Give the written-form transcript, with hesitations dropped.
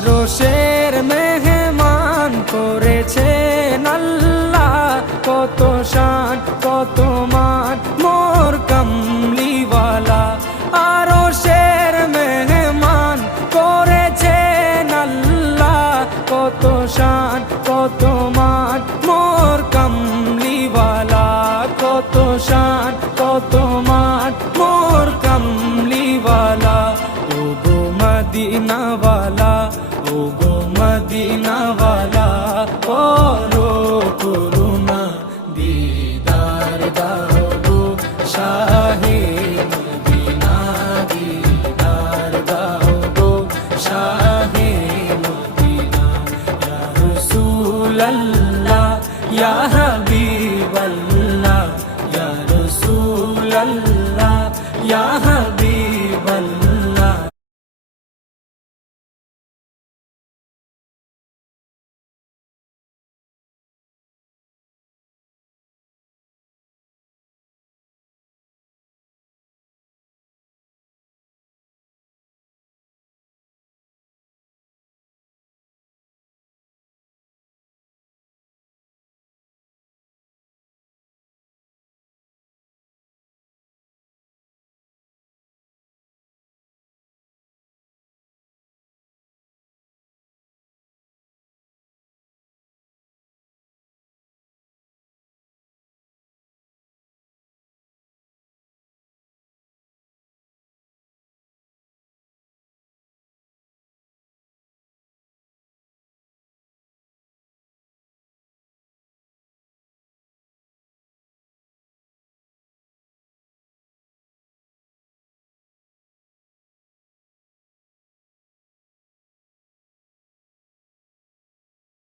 আরশের মেহমান করেছেন আল্লাহ, কত শান কত মান মোর কামলিওয়ালা। আরশের মেহমান করেছেন আল্লাহ, কত শান কত মান মোর কামলিওয়ালা, কত শান কত মান মোর কামলিওয়ালা। ও গো মদিনাওয়ালা, ও গো মদিনাওয়ালা, করো করুণা দিদার দাও গো শাহে মদিনা, দিদার দাও গো শাহে মদিনা। ইয়া রাসূলাল্লাহ